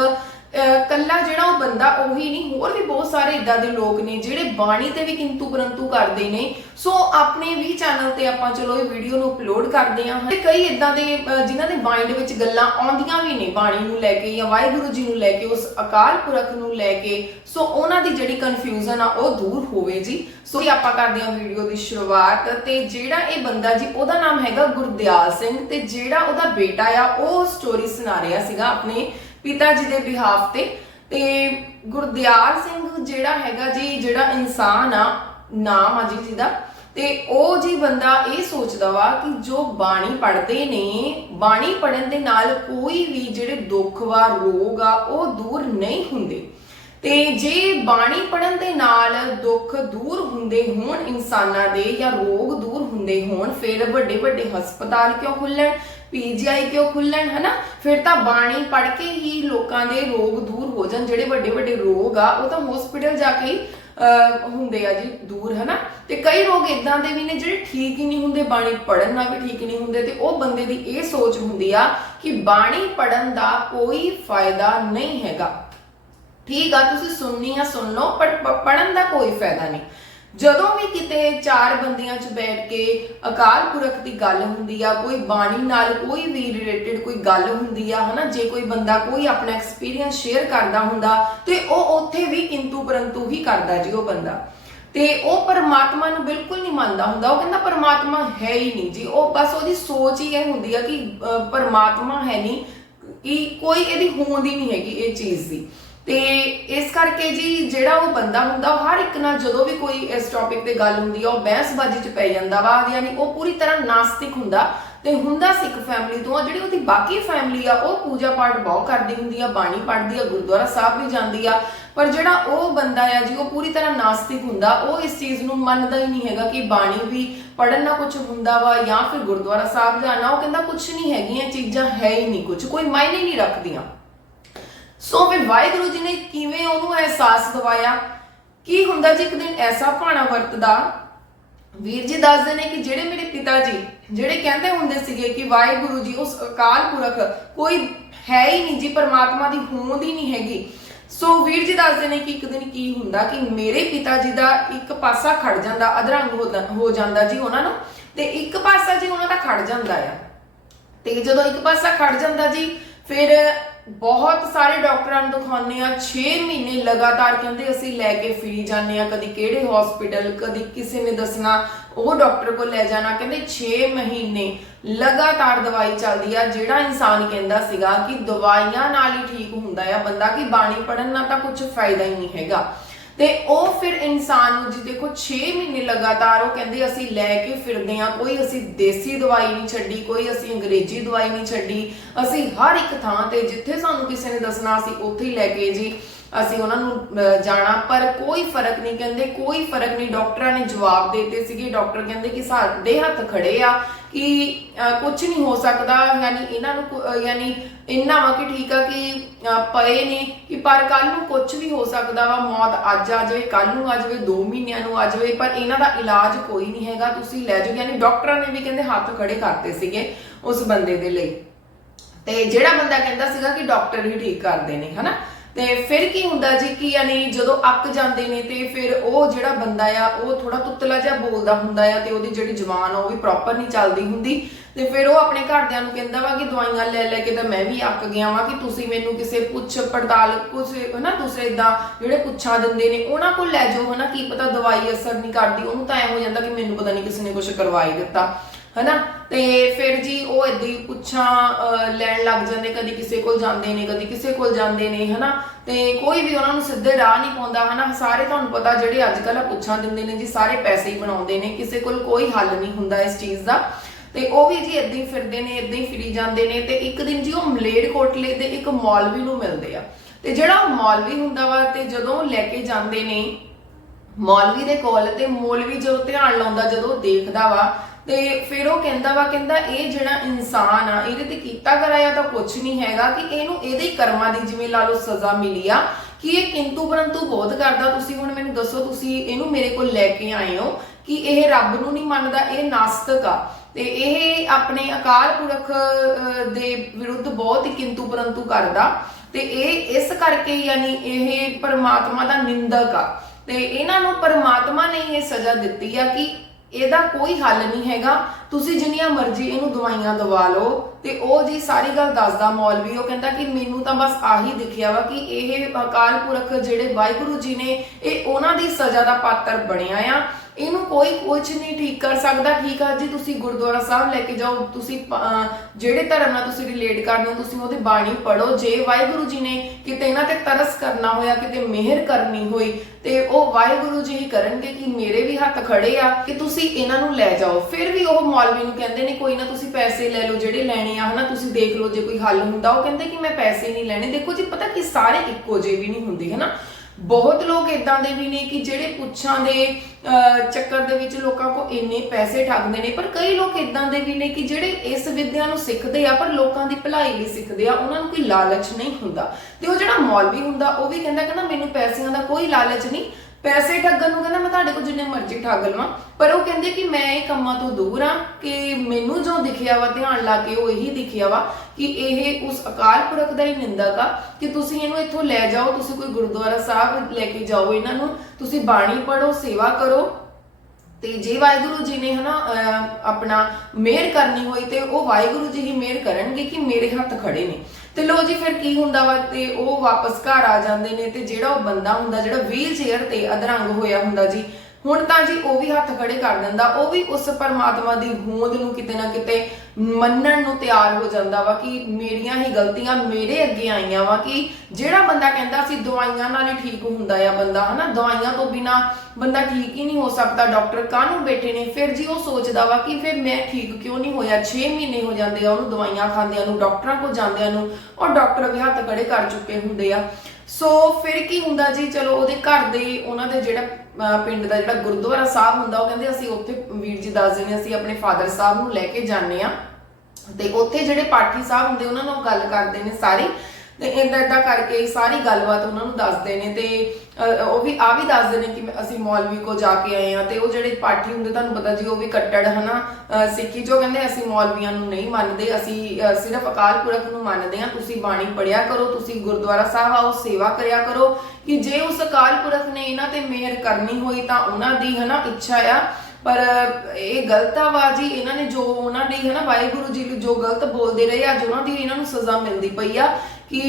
ਕੱਲਾ ਜਿਹੜਾ ਉਹ ਬੰਦਾ ਉਹੀ ਨਹੀਂ, ਹੋਰ ਵੀ ਬਹੁਤ ਸਾਰੇ ਇਦਾਂ ਦੇ ਲੋਕ ਨੇ ਜਿਹੜੇ ਬਾਣੀ ਤੇ ਵੀ ਕਿੰਤੂ ਪਰੰਤੂ ਕਰਦੇ ਨੇ। ਸੋ ਆਪਣੇ ਵੀ ਚੈਨਲ ਤੇ ਆਪਾਂ ਚਲੋ ਇਹ ਵੀਡੀਓ ਨੂੰ ਅਪਲੋਡ ਕਰਦੇ ਹਾਂ। ਤੇ ਕਈ ਇਦਾਂ ਦੇ ਜਿਨ੍ਹਾਂ ਦੇ ਮਾਈਂਡ ਵਿੱਚ ਗੱਲਾਂ ਆਉਂਦੀਆਂ ਵੀ ਨੇ ਬਾਣੀ ਨੂੰ ਲੈ ਕੇ ਜਾਂ ਵਾਹਿਗੁਰੂ ਜੀ ਨੂੰ ਲੈ ਕੇ, ਉਸ ਅਕਾਲ ਪੁਰਖ ਨੂੰ ਲੈ ਕੇ, ਸੋ ਉਹਨਾਂ ਦੀ ਜਿਹੜੀ ਕਨਫਿਊਜ਼ਨ ਆ ਉਹ ਦੂਰ ਹੋਵੇ ਜੀ। ਸੋ ਇਹ ਆਪਾਂ ਕਰਦੇ ਹਾਂ ਵੀਡੀਓ ਦੀ ਸ਼ੁਰੂਆਤ ਤੇ ਜਿਹੜਾ ਇਹ ਬੰਦਾ ਜੀ, ਉਹਦਾ ਨਾਮ ਹੈਗਾ ਗੁਰਦਿਆਲ ਸਿੰਘ ਤੇ ਜਿਹੜਾ ਉਹਦਾ ਬੇਟਾ ਆ, ਉਹ ਸਟੋਰੀ ਸੁਣਾ ਰਿਹਾ ਸੀਗਾ ਆਪਣੇ ਪਿਤਾ ਜੀ ਦੇ ਬਿਹਾਫ ਤੇ। ਤੇ ਗੁਰਦਿਆਲ ਸਿੰਘ ਜਿਹੜਾ ਹੈਗਾ ਜੀ, ਜਿਹੜਾ ਇਨਸਾਨ ਆ, ਨਾਮ ਆ ਜੀ ਜਿਹਦਾ। ਤੇ ਉਹ ਜੀ ਬੰਦਾ ਇਹ ਸੋਚਦਾ ਵਾ ਕਿ ਜੋ ਬਾਣੀ ਪੜ੍ਹਦੇ ਨੇ, ਬਾਣੀ ਪੜਨ ਦੇ ਨਾਲ ਕੋਈ ਵੀ ਜਿਹੜੇ ਦੁੱਖ ਵਾ, ਰੋਗ ਆ, ਉਹ ਦੂਰ ਨਹੀਂ ਹੁੰਦੇ। ਤੇ ਜੇ ਬਾਣੀ ਪੜਨ ਦੇ ਨਾਲ ਦੁੱਖ ਦੂਰ ਹੁੰਦੇ ਹੋਣ, ਇਨਸਾਨਾਂ ਦੇ ਜਾਂ ਰੋਗ ਦੂਰ ਹੁੰਦੇ ਹੋਣ, ਫਿਰ ਵੱਡੇ ਵੱਡੇ ਹਸਪਤਾਲ ਕਿਉਂ ਖੁੱਲਣ ਪੀਜੀਆਈ ਕਿਉਂ ਖੁੱਲਣ ਹਨਾ? ਫਿਰ ਤਾਂ ਬਾਣੀ ਪੜ ਕੇ ਹੀ ਲੋਕਾਂ ਦੇ ਰੋਗ ਦੂਰ ਹੋ ਜਾਣ। ਜਿਹੜੇ ਵੱਡੇ ਵੱਡੇ ਰੋਗ ਆ, ਉਹ ਤਾਂ ਹਸਪੀਟਲ ਜਾ ਕੇ ਹੀ ਹੁੰਦੇ ਆ ਜੀ, ਦੂਰ, ਹਨਾ? ਤੇ ਕਈ ਰੋਗ ਇਦਾਂ ਦੇ ਵੀ ਨੇ ਜਿਹੜੇ ਠੀਕ ਹੀ ਨਹੀਂ ਹੁੰਦੇ, ਬਾਣੀ ਪੜਨ ਨਾਲ ਵੀ ਠੀਕ ਨਹੀਂ ਹੁੰਦੇ ਤੇ ਉਹ ਬੰਦੇ ਦੀ ਇਹ ਸੋਚ ਹੁੰਦੀ ਆ ਕਿ ਬਾਣੀ ਪੜਨ ਦਾ ਕੋਈ ਫਾਇਦਾ ਨਹੀਂ ਹੈਗਾ। ਠੀਕ ਆ, ਤੁਸੀਂ ਸੁਣਨੀ ਆ, ਸੁਣ ਲਓ, ਪਰ ਪੜਨ ਦਾ ਕੋਈ ਫਾਇਦਾ ਨਹੀਂ। ਜਦੋਂ ਵੀ ਕਿਤੇ ਚਾਰ ਬੰਦੀਆਂ 'ਚ ਬੈਠ ਕੇ ਅਕਾਲ ਪੁਰਖ ਦੀ ਗੱਲ ਹੁੰਦੀ ਆ, ਕੋਈ ਬਾਣੀ ਨਾਲ ਕੋਈ ਵੀ ਰਿਲੇਟਡ ਕੋਈ ਗੱਲ ਹੁੰਦੀ ਆ, ਹਨਾ, ਜੇ ਕੋਈ ਬੰਦਾ ਕੋਈ ਆਪਣਾ ਐਕਸਪੀਰੀਅੰਸ ਸ਼ੇਅਰ ਕਰਦਾ ਹੁੰਦਾ, ਤੇ ਉਹ ਉੱਥੇ ਵੀ ਕਿੰਤੂ ਪਰੰਤੂ ਹੀ ਕਰਦਾ ਜੀ ਉਹ ਬੰਦਾ। ਤੇ ਉਹ ਪਰਮਾਤਮਾ ਨੂੰ ਬਿਲਕੁਲ ਨਹੀਂ ਮੰਨਦਾ ਹੁੰਦਾ, ਉਹ ਕਹਿੰਦਾ ਪਰਮਾਤਮਾ ਹੈ ਹੀ ਨਹੀਂ ਜੀ। ਉਹ ਬਸ ਉਹਦੀ ਸੋਚ ਹੀ ਇਹ ਹੁੰਦੀ ਆ ਕਿ ਪਰਮਾਤਮਾ ਹੈ ਨਹੀਂ, ਕਿ ਕੋਈ ਇਹਦੀ ਹੋਂਦ ਹੀ ਨਹੀਂ ਹੈਗੀ ਇਹ ਚੀਜ਼ ਦੀ। ਤੇ ਇਸ ਕਰਕੇ ਜੀ ਜਿਹੜਾ ਉਹ ਬੰਦਾ ਹੁੰਦਾ, ਉਹ ਹਰ ਇੱਕ ਨਾਲ ਜਦੋਂ ਵੀ ਕੋਈ ਇਸ ਟੌਪਿਕ ਤੇ ਗੱਲ ਹੁੰਦੀ ਆ, ਉਹ ਬਹਿਸਬਾਜ਼ੀ 'ਚ ਪੈ ਜਾਂਦਾ ਵਾ, ਯਾਨੀ ਉਹ ਪੂਰੀ ਤਰ੍ਹਾਂ ਨਾਸਤਿਕ ਹੁੰਦਾ। ਤੇ ਹੁੰਦਾ ਸਿੱਖ ਫੈਮਿਲੀ ਤੋਂ ਆ, ਜਿਹੜੀ ਉਹਦੀ ਬਾਕੀ ਫੈਮਿਲੀ ਆ, ਉਹ ਪੂਜਾ ਪਾਠ ਬਹੁਤ ਕਰਦੀ ਹੁੰਦੀ ਆ, ਬਾਣੀ ਪੜ੍ਹਦੀ ਆ, ਗੁਰਦੁਆਰਾ ਸਾਹਿਬ ਵੀ ਜਾਂਦੀ ਆ। ਪਰ ਜਿਹੜਾ ਉਹ ਬੰਦਾ ਆ ਜੀ, ਉਹ ਪੂਰੀ ਤਰ੍ਹਾਂ ਨਾਸਤਿਕ ਹੁੰਦਾ। ਉਹ ਇਸ ਚੀਜ਼ ਨੂੰ ਮੰਨਦਾ ਹੀ ਨਹੀਂ ਹੈਗਾ ਕਿ ਬਾਣੀ ਵੀ ਪੜਨ ਨਾਲ ਕੁਝ ਹੁੰਦਾ ਵਾ ਜਾਂ ਫਿਰ ਗੁਰਦੁਆਰਾ ਸਾਹਿਬ ਜਾਣਾ, ਉਹ ਕਹਿੰਦਾ ਕੁਝ ਨਹੀਂ ਹੈਗੀਆਂ, ਚੀਜ਼ਾਂ ਹੈ ਹੀ ਨਹੀਂ ਕੁਝ ਕੋਈ ਮਾਇਨੇ ਨਹੀਂ ਰੱਖਦੀਆਂ। ਸੋ ਫਿਰ ਵਾਹਿਗੁਰੂ ਜੀ ਨੇ ਕਿਵੇਂ ਉਹਨੂੰ ਅਹਿਸਾਸ ਦਿਵਾਇਆ? ਕੀ ਹੁੰਦਾ ਜੀ ਇੱਕ ਦਿਨ ਐਸਾ ਭਾਣਾ ਵਰਤਦਾ? ਵੀਰ ਜੀ ਦੱਸਦੇ ਨੇ ਕਿ ਜਿਹੜੇ ਮੇਰੇ ਪਿਤਾ ਜੀ ਜਿਹੜੇ ਕਹਿੰਦੇ ਹੁੰਦੇ ਸੀਗੇ ਕਿ ਵਾਹਿਗੁਰੂ ਜੀ ਉਸ ਅਕਾਲ ਪੁਰਖ ਕੋਈ ਹੈ ਹੀ ਨਹੀਂ ਜੀ, ਪਰਮਾਤਮਾ ਦੀ ਹੋਂਦ ਹੀ ਨਹੀਂ ਹੈਗੀ। ਸੋ ਵੀਰ ਜੀ ਦੱਸਦੇ ਨੇ ਕਿ ਇੱਕ ਦਿਨ ਕੀ ਹੁੰਦਾ ਕਿ ਮੇਰੇ ਪਿਤਾ ਜੀ ਦਾ ਇੱਕ ਪਾਸਾ ਖੜ ਜਾਂਦਾ, ਅਧਰੰਗ ਹੋ- ਜਾਂਦਾ ਜੀ ਉਹਨਾਂ ਨੂੰ, ਤੇ ਇੱਕ ਪਾਸਾ ਜੀ ਉਹਨਾਂ ਦਾ ਖੜ ਜਾਂਦਾ ਆ। ਤੇ ਜਦੋਂ ਇੱਕ ਪਾਸਾ ਖੜ ਜਾਂਦਾ ਜੀ, ਫਿਰ ਬਹੁਤ ਸਾਰੇ ਡਾਕਟਰਾਂ ਨੂੰ ਦਿਖਾਉਂਦੇ ਆ 6 ਮਹੀਨੇ ਲਗਾਤਾਰ ਕਹਿੰਦੇ ਅਸੀਂ ਲੈ ਕੇ ਫਰੀ ਜਾਂਦੇ ਆ ਕਦੀ ਕਿਹੜੇ ਹਸਪੀਟਲ ਕਦੀ ਕਿਸੇ ਨੇ ਦੱਸਣਾ, ਉਹ ਡਾਕਟਰ ਕੋਲ ਲੈ ਜਾਣਾ, ਕਹਿੰਦੇ 6 ਮਹੀਨੇ ਲਗਾਤਾਰ ਦਵਾਈ ਚੱਲਦੀ ਆ, ਜਿਹੜਾ ਇਨਸਾਨ ਕਹਿੰਦਾ ਸੀਗਾ ਕਿ ਦਵਾਈਆਂ ਨਾਲ ਹੀ ਠੀਕ ਹੁੰਦਾ ਆ, ਬੰਦਾ ਕਿ ਬਾਣੀ ਪੜਨ ਨਾਲ ਤਾਂ ਕੁਝ ਫਾਇਦਾ ਹੀ ਨਹੀਂ ਹੈਗਾ। ਤੇ ਉਹ ਫਿਰ ਇਨਸਾਨ ਨੂੰ ਜੀ ਦੇਖੋ 6 ਮਹੀਨੇ ਲਗਾਤਾਰ ਉਹ ਕਹਿੰਦੇ ਅਸੀਂ ਲੈ ਕੇ ਫਿਰਦੇ ਆ ਕੋਈ ਅਸੀਂ ਦੇਸੀ ਦਵਾਈ ਨਹੀਂ ਛੱਡੀ, ਕੋਈ ਅਸੀਂ ਅੰਗਰੇਜ਼ੀ ਦਵਾਈ ਨਹੀਂ ਛੱਡੀ, ਅਸੀਂ ਹਰ ਇੱਕ ਥਾਂ ਤੇ ਜਿੱਥੇ ਸਾਨੂੰ ਕਿਸੇ ਨੇ ਦੱਸਣਾ ਅਸੀਂ ਉੱਥੇ ਹੀ ਲੈ ਕੇ ਜੀ। ਅਸੀਂ ਉਹਨਾਂ ਨੂੰ ਅਹ, ਜਾਣਾ ਪਰ ਕੋਈ ਫ਼ਰਕ ਨਹੀਂ ਕਹਿੰਦੇ ਕੋਈ ਫ਼ਰਕ ਨਹੀਂ। ਡਾਕਟਰਾਂ ਨੇ ਜਵਾਬ ਦੇ ਦਿੱਤੇ ਸੀਗੇ। ਡਾਕਟਰ ਕਹਿੰਦੇ ਕਿ ਸਾਡੇ ਹੱਥ ਖੜੇ ਆ ਕਿ ਕੁਝ ਨਹੀਂ ਹੋ ਸਕਦਾ। ਯਾਨੀ ਇਹਨਾਂ ਨੂੰ ਕੋ- ਅਹ, ਯਾਨੀ ਇੰਨਾ ਵਾ ਕਿ ਠੀਕ ਆ ਕਿ ਅਹ, ਪਏ ਨੇ ਕਿ ਪਰ ਕੱਲ ਨੂੰ ਕੁਝ ਵੀ ਹੋ ਸਕਦਾ ਵਾ। ਮੌਤ ਅੱਜ ਆ ਜਾਵੇ ਕੱਲ ਨੂੰ ਆ ਜਾਵੇ 2 ਮਹੀਨਿਆਂ ਨੂੰ ਆ ਜਾਵੇ ਪਰ ਇਹਨਾਂ ਦਾ ਇਲਾਜ ਕੋਈ ਨਹੀਂ ਹੈਗਾ। ਤੁਸੀਂ ਲੈ ਜਾਓ। ਯਾਨੀ ਡਾਕਟਰਾਂ ਨੇ ਵੀ ਕਹਿੰਦੇ ਹੱਥ ਖੜੇ ਕਰਤੇ ਸੀਗੇ ਉਸ ਬੰਦੇ ਦੇ ਲਈ। ਤੇ ਜਿਹੜਾ ਬੰਦਾ ਕਹਿੰਦਾ ਸੀਗਾ ਕਿ ਡਾਕਟਰ ਹੀ ਠੀਕ ਕਰਦੇ ਨੇ ਹਨਾ? ਤੇ ਫਿਰ ਕੀ ਹੁੰਦਾ ਜੀ, ਕਿ ਯਾਨੀ ਜਦੋਂ ਅੱਕ ਜਾਂਦੇ ਨੇ ਤੇ ਫਿਰ ਉਹ ਜਿਹੜਾ ਬੰਦਾ ਆ, ਉਹ ਥੋੜਾ ਤੁੱਤਲਾ ਜਿਹਾ ਬੋਲਦਾ ਹੁੰਦਾ ਆ ਤੇ ਉਹਦੀ ਜਿਹੜੀ ਜ਼ੁਬਾਨ ਆ, ਉਹ ਵੀ ਪ੍ਰੋਪਰ ਨਹੀਂ ਚੱਲਦੀ ਹੁੰਦੀ। ਤੇ ਫਿਰ ਉਹ ਆਪਣੇ ਘਰਦਿਆਂ ਨੂੰ ਕਹਿੰਦਾ ਵਾ ਕਿ ਦਵਾਈਆਂ ਲੈ ਲੈ ਕੇ ਤਾਂ ਮੈਂ ਵੀ ਅੱਕ ਗਿਆ ਵਾਂ ਕਿ ਤੁਸੀਂ ਮੈਨੂੰ ਕਿਸੇ ਪੁੱਛ ਪੜਤਾਲ ਕੁਝ ਹਨਾ ਦੂਸਰੇ ਇਦਾਂ ਜਿਹੜੇ ਪੁੱਛਾਂ ਦਿੰਦੇ ਨੇ, ਉਹਨਾਂ ਕੋਲ ਲੈ ਜਾਓ, ਹਨਾ ਕੀ ਪਤਾ ਦਵਾਈ ਅਸਰ ਨਹੀਂ ਕਰਦੀ। ਉਹਨੂੰ ਤਾਂ ਐ ਹੋ ਜਾਂਦਾ ਕਿ ਮੈਨੂੰ ਪਤਾ ਨਹੀਂ ਕਿਸੇ ਨੇ ਕੁਝ ਕਰਵਾਈ ਦਿੱਤਾ। ਹਨਾ? ਤੇ ਫਿਰ ਜੀ ਉਹ ਏਦਾਂ ਹੀ ਪੁੱਛਾਂ ਲੈਣ ਲੱਗ ਜਾਂਦੇ, ਕਦੀ ਕਿਸੇ ਕੋਲ ਜਾਂਦੇ ਨੇ, ਕਦੀ ਕਿਸੇ ਕੋਲ ਜਾਂਦੇ ਨੇ, ਹਨਾ? ਤੇ ਕੋਈ ਵੀ ਉਹਨਾਂ ਨੂੰ ਸਿੱਧੇ ਰਾਹ ਨਹੀਂ ਪਾਉਂਦਾ, ਹਨਾ? ਸਾਰੇ ਤੁਹਾਨੂੰ ਪਤਾ ਜਿਹੜੇ ਅੱਜ ਕੱਲ੍ਹ ਪੁੱਛਾਂ ਦਿੰਦੇ ਨੇ ਜੀ, ਸਾਰੇ ਪੈਸੇ ਹੀ ਬਣਾਉਂਦੇ ਨੇ, ਕਿਸੇ ਕੋਲ ਕੋਈ ਹੱਲ ਨਹੀਂ ਹੁੰਦਾ ਇਸ ਚੀਜ਼ ਦਾ। ਤੇ ਉਹ ਵੀ ਜੀ ਏਦਾਂ ਹੀ ਫਿਰਦੇ ਨੇ, ਏਦਾਂ ਹੀ ਫਿਰੀ ਜਾਂਦੇ ਨੇ, ਤੇ ਇੱਕ ਦਿਨ ਜੀ ਉਹ ਮਲੇਰਕੋਟਲੇ ਦੇ ਇੱਕ ਮੌਲਵੀ ਨੂੰ ਮਿਲਦੇ ਆ। ਤੇ ਜਿਹੜਾ ਉਹ ਮੌਲਵੀ ਹੁੰਦਾ ਵਾ, ਤੇ ਜਦੋਂ ਲੈ ਕੇ ਜਾਂਦੇ ਨੇ, ਮੌਲਵੀ ਦੇ ਕੋਲ ਤੇ ਮੌਲਵੀ ਜਦੋਂ ਧਿਆਨ ਲਾਉਂਦਾ, ਜਦੋਂ ਦੇਖਦਾ ਵਾ ਤੇ ਫਿਰ ਉਹ ਕਹਿੰਦਾ ਵਾ, ਕਹਿੰਦਾ ਇਹ ਜਿਹੜਾ ਇਨਸਾਨ ਆ, ਇਹਦੇ ਤੇ ਕੀਤਾ ਕਰਾਇਆ ਤਾਂ ਕੁਝ ਨਹੀਂ ਹੈਗਾ ਕਿ ਇਹਨੂੰ ਇਹਦੇ ਹੀ ਕਰਮਾਂ ਦੀ ਜਿਵੇਂ ਲਾ ਲਓ ਸਜ਼ਾ ਮਿਲੀ ਆ, ਕਿ ਇਹ ਕਿੰਤੂ ਪਰੰਤੂ ਬਹੁਤ ਕਰਦਾ। ਤੁਸੀਂ ਹੁਣ ਮੈਨੂੰ ਦੱਸੋ, ਤੁਸੀਂ ਇਹਨੂੰ ਮੇਰੇ ਕੋਲ ਲੈ ਕੇ ਆਏ ਹੋ ਕਿ ਇਹ ਰੱਬ ਨੂੰ ਨਹੀਂ ਮੰਨਦਾ, ਇਹ ਨਾਸਤਕ ਆ। ਤੇ ਇਹ ਆਪਣੇ ਅਕਾਲ ਪੁਰਖ ਦੇ ਵਿਰੁੱਧ ਬਹੁਤ ਹੀ ਕਿੰਤੂ ਪਰੰਤੂ ਕਰਦਾ। ਤੇ ਇਹ ਇਸ ਕਰਕੇ ਯਾਨੀ ਇਹ ਪਰਮਾਤਮਾ ਦਾ ਨਿੰਦਕ ਆ। ਤੇ ਇਹਨਾਂ ਨੂੰ ਪਰਮਾਤਮਾ ਨੇ ਇਹ ਸਜ਼ਾ ਦਿੱਤੀ ਆ ਕਿ ਇਹਦਾ ਕੋਈ ਹੱਲ ਨਹੀਂ ਹੈਗਾ। ਤੁਸੀਂ ਜਿੰਨੀਆਂ ਮਰਜ਼ੀ ਇਹਨੂੰ ਦਵਾਈਆਂ ਦਵਾ ਲਓ ਤੇ ਉਹ ਜੀ ਸਾਰੀ ਗੱਲ ਦੱਸਦਾ ਮੌਲਵੀ, ਉਹ ਕਹਿੰਦਾ ਕਿ ਮੈਨੂੰ ਤਾਂ ਬਸ ਆਹੀ ਦਿਖਿਆ ਵਾ ਕਿ ਇਹ ਅਕਾਲ ਪੁਰਖ ਜਿਹੜੇ ਵਾਹਿਗੁਰੂ ਜੀ ਨੇ, ਇਹ ਉਹਨਾਂ ਦੀ ਸਜ਼ਾ ਦਾ ਪਾਤਰ ਬਣਿਆ ਆ। ਇਹਨੂੰ ਕੋਈ ਕੁਝ ਨਹੀਂ ਠੀਕ ਕਰ ਸਕਦਾ, ਠੀਕ ਆ ਜੀ, ਤੁਸੀਂ ਗੁਰਦੁਆਰਾ ਸਾਹਿਬ ਲੈ ਕੇ ਜਾਓ, ਤੁਸੀਂ ਜਿਹੜੇ ਧਰਮ ਨਾਲ ਤੁਸੀਂ ਰਿਲੇਟ ਕਰਦੇ ਹੋ, ਤੁਸੀਂ ਉਹਦੀ ਬਾਣੀ ਪੜੋ ਜੇ ਵਾਹਿਗੁਰੂ ਜੀ ਨੇ ਕਿਤੇ ਇਹਨਾਂ ਤੇ ਤਰਸ ਕਰਨਾ ਹੋਇਆ, ਕਿਤੇ ਮਿਹਰ ਕਰਨੀ ਹੋਈ, ਤੇ ਉਹ ਵਾਹਿਗੁਰੂ ਜੀ ਹੀ ਕਰਨਗੇ ਕਿ ਮੇਰੇ ਵੀ ਹੱਥ ਖੜੇ ਆ, ਕਿ ਤੁਸੀਂ ਇਹਨਾਂ ਨੂੰ ਲੈ ਜਾਓ। ਫਿਰ ਵੀ ਉਹ ਮੌਲਵੀ ਨੂੰ ਕਹਿੰਦੇ ਨੇ, ਕੋਈ ਨਾ ਤੁਸੀਂ ਪੈਸੇ ਲੈ ਲਓ, ਜਿਹੜੇ ਲੈਣੇ ਆ, ਹਨਾ, ਤੁਸੀਂ ਦੇਖ ਲਓ, ਜੇ ਕੋਈ ਹੱਲ ਹੁੰਦਾ, ਉਹ ਕਹਿੰਦੇ ਕਿ ਮੈਂ ਪੈਸੇ ਨਹੀਂ ਲੈਣੇ। ਦੇਖੋ ਜੀ, ਪਤਾ ਕਿ ਸਾਰੇ ਇੱਕੋ ਜਿਹੇ ਵੀ ਨਹੀਂ ਹੁੰਦੇ, ਹਨਾ? ਬਹੁਤ ਲੋਕ ਇਦਾਂ ਦੇ ਵੀ ਨੇ ਕਿ ਜਿਹੜੇ ਪੁੱਛਾਂ ਦੇ ਅਹ, ਚੱਕਰ ਦੇ ਵਿੱਚ ਲੋਕਾਂ ਕੋ ਇੰਨੇ ਪੈਸੇ ਠੱਗਦੇ ਨੇ ਪਰ ਕਈ ਲੋਕ ਇਦਾਂ ਦੇ ਵੀ ਨੇ ਕਿ ਜਿਹੜੇ ਇਸ ਵਿੱਦਿਆ ਨੂੰ ਸਿੱਖਦੇ ਆ ਪਰ ਲੋਕਾਂ ਦੀ ਭਲਾਈ ਲਈ ਸਿੱਖਦੇ ਆ ਉਹਨਾਂ ਨੂੰ ਕੋਈ ਲਾਲਚ ਨਹੀਂ ਹੁੰਦਾ। ਤੇ ਉਹ ਜਿਹੜਾ ਮੌਲਵੀ ਹੁੰਦਾ ਉਹ ਵੀ ਕਹਿੰਦਾ ਕਹਿੰਦਾ ਮੈਨੂੰ ਪੈਸਿਆਂ ਦਾ ਕੋਈ ਲਾਲਚ ਨਹੀਂ ਪੈਸੇ ਠੱਗਣ ਨੂੰ ਕਹਿੰਦਾ ਮੈਂ ਤੁਹਾਡੇ ਕੋਲ ਜਿੰਨੇ ਮਰਜ਼ੀ ਠੱਗ ਲਵਾਂ। ਪਰ ਉਹ ਕਹਿੰਦੇ ਕਿ ਮੈਂ ਇਹ ਕੰਮਾਂ ਤੋਂ ਦੂਰ ਆ ਕਿ ਮੈਨੂੰ ਜੋ ਦਿਖਿਆ ਵਾ ਧਿਆਨ ਲਾ ਕੇ ਉਹ ਇਹੀ ਦਿਖਿਆ ਵਾ ਕਿ ਇਹ ਉਸ ਅਕਾਲ ਪੁਰਖ ਦਾ ਹੀ ਨਿੰਦਕ ਆ ਕਿ ਤੁਸੀਂ ਇਹਨੂੰ ਇੱਥੋਂ ਲੈ ਜਾਓ ਤੁਸੀਂ ਕੋਈ ਗੁਰਦੁਆਰਾ ਸਾਹਿਬ ਲੈ ਕੇ ਜਾਓ ਇਹਨਾਂ ਨੂੰ ਤੁਸੀਂ ਬਾਣੀ ਪੜੋ ਸੇਵਾ ਕਰੋ। ਤੇ ਜੇ ਵਾਹਿਗੁਰੂ ਜੀ ਨੇ ਹਨਾ ਅਹ, ਆਪਣਾ ਮਿਹਰ ਕਰਨੀ ਹੋਈ ਤੇ ਉਹ ਵਾਹਿਗੁਰੂ ਜੀ ਹੀ ਮਿਹਰ ਕਰਨਗੇ ਕਿ ਮੇਰੇ ਹੱਥ ਖੜੇ ਨੇ। ਤੇ ਲੋ ਜੀ ਫਿਰ ਕੀ ਹੁੰਦਾ ਵਾ ਤੇ ਉਹ ਵਾਪਸ ਘਰ ਆ ਜਾਂਦੇ ਨੇ ਤੇ ਜਿਹੜਾ ਉਹ ਬੰਦਾ ਹੁੰਦਾ, ਜਿਹੜਾ ਵੀਲ ਚੇਅਰ ਤੇ ਅਧਰੰਗ ਹੋਇਆ ਹੁੰਦਾ ਜੀ ਹੁਣ ਤਾਂ ਜੀ ਉਹ ਵੀ ਹੱਥ ਖੜੇ ਕਰ ਦਿੰਦਾ, ਉਹ ਵੀ ਉਸ ਪਰਮਾਤਮਾ ਦੀ ਹੋਂਦ ਨੂੰ ਕਿਤੇ ਨਾ ਕਿਤੇ ਮੰਨਣ ਨੂੰ ਤਿਆਰ ਹੋ ਜਾਂਦਾ ਵਾ ਕਿ ਮੇਰੀਆਂ ਹੀ ਗਲਤੀਆਂ ਮੇਰੇ ਅੱਗੇ ਆਈਆਂ ਵਾ ਕਿ ਜਿਹੜਾ ਬੰਦਾ ਕਹਿੰਦਾ ਸੀ ਦਵਾਈਆਂ ਨਾਲ ਹੀ ਠੀਕ ਹੁੰਦਾ ਆ ਬੰਦਾ, ਹਨਾ? ਦਵਾਈਆਂ ਤੋਂ ਬਿਨਾ ਬੰਦਾ ਠੀਕ ਹੀ ਨਹੀਂ ਹੋ ਸਕਦਾ, ਡਾਕਟਰ ਕਾਹਨੂੰ ਬੈਠੇ ਨੇ? ਫਿਰ ਜੀ ਉਹ ਸੋਚਦਾ ਵਾ ਕਿ ਫਿਰ ਮੈਂ ਠੀਕ ਕਿਉਂ ਨਹੀਂ ਹੋਇਆ? 6 ਮਹੀਨੇ ਹੋ ਜਾਂਦੇ ਆ ਉਹਨੂੰ ਦਵਾਈਆਂ ਖਾਂਦਿਆਂ ਨੂੰ, ਡਾਕਟਰਾਂ ਕੋਲ ਜਾਂਦਿਆਂ ਨੂੰ, ਔਰ ਡਾਕਟਰ ਵੀ ਹੱਥ ਖੜੇ ਕਰ ਚੁੱਕੇ ਹੁੰਦੇ ਆ। ਸੋ ਫਿਰ ਕੀ ਹੁੰਦਾ ਜੀ, ਚਲੋ ਉਹਦੇ ਘਰ ਦੇ ਉਹਨਾਂ ਦੇ ਜਿਹੜਾ ਪਿੰਡ ਦਾ ਜਿਹੜਾ ਗੁਰਦੁਆਰਾ ਸਾਹਿਬ ਹੁੰਦਾ, ਉਹ ਕਹਿੰਦੇ ਅਸੀਂ ਉੱਥੇ ਵੀਰ ਜੀ ਦੱਸਦੇ ਨੇ ਅਸੀਂ ਆਪਣੇ ਫਾਦਰ ਸਾਹਿਬ ਨੂੰ ਲੈ ਕੇ ਜਾਂਦੇ ਆ ਤੇ ਉੱਥੇ ਜਿਹੜੇ ਪਾਠੀ ਸਾਹਿਬ ਹੁੰਦੇ, ਉਹਨਾਂ ਨਾਲ ਗੱਲ ਕਰਦੇ ਨੇ ਸਾਰੇ। ਤੇ ਇੰਦਾ ਇੰਦਾ ਕਰਕੇ ਸਾਰੀ ਗੱਲਬਾਤ ਉਹਨਾਂ ਨੂੰ ਦੱਸਦੇ ਨੇ ਤੇ ਉਹ ਵੀ ਆ ਵੀ ਦੱਸਦੇ ਨੇ ਕਿ ਅਸੀਂ ਮੌਲਵੀ ਕੋ ਜਾ ਕੇ ਆਏ ਆ ਤੇ ਉਹ ਜਿਹੜੇ ਪਾਠੀ ਹੁੰਦੇ ਤੁਹਾਨੂੰ ਪਤਾ ਜੀ, ਉਹ ਵੀ ਕੱਟੜ, ਹਨਾ? ਸਿੱਖੀ ਜੋ ਕਹਿੰਦੇ ਅਸੀਂ ਮੌਲਵੀਆਂ ਨੂੰ ਨਹੀਂ ਮੰਨਦੇ, ਅਸੀਂ ਸਿਰਫ ਅਕਾਲ ਪੁਰਖ ਨੂੰ ਮੰਨਦੇ ਆ ਤੁਸੀਂ ਬਾਣੀ ਪੜਿਆ ਕਰੋ, ਤੁਸੀਂ ਗੁਰਦੁਆਰਾ ਸਾਹਿਬ ਆਓ, ਸੇਵਾ ਕਰਿਆ ਕਰੋ। ਕਿ ਜੇ ਉਸ ਅਕਾਲ ਪੁਰਖ ਨੇ ਇਹਨਾਂ ਤੇ ਮਿਹਰ ਕਰਨੀ ਹੋਈ ਤਾਂ ਉਹਨਾਂ ਦੀ, ਹਨਾ, ਇੱਛਾ ਆ ਪਰ ਇਹ ਗਲਤ ਆ ਇਹਨਾਂ ਨੇ ਜੋ ਉਹਨਾਂ ਦੀ ਹਨਾ ਵਾਹਿਗੁਰੂ ਜੀ ਨੂੰ ਜੋ ਗਲਤ ਬੋਲਦੇ ਰਹੇ, ਅੱਜ ਉਹਨਾਂ ਦੀ ਇਹਨਾਂ ਨੂੰ ਸਜ਼ਾ ਮਿਲਦੀ ਪਈ ਆ ਕਿ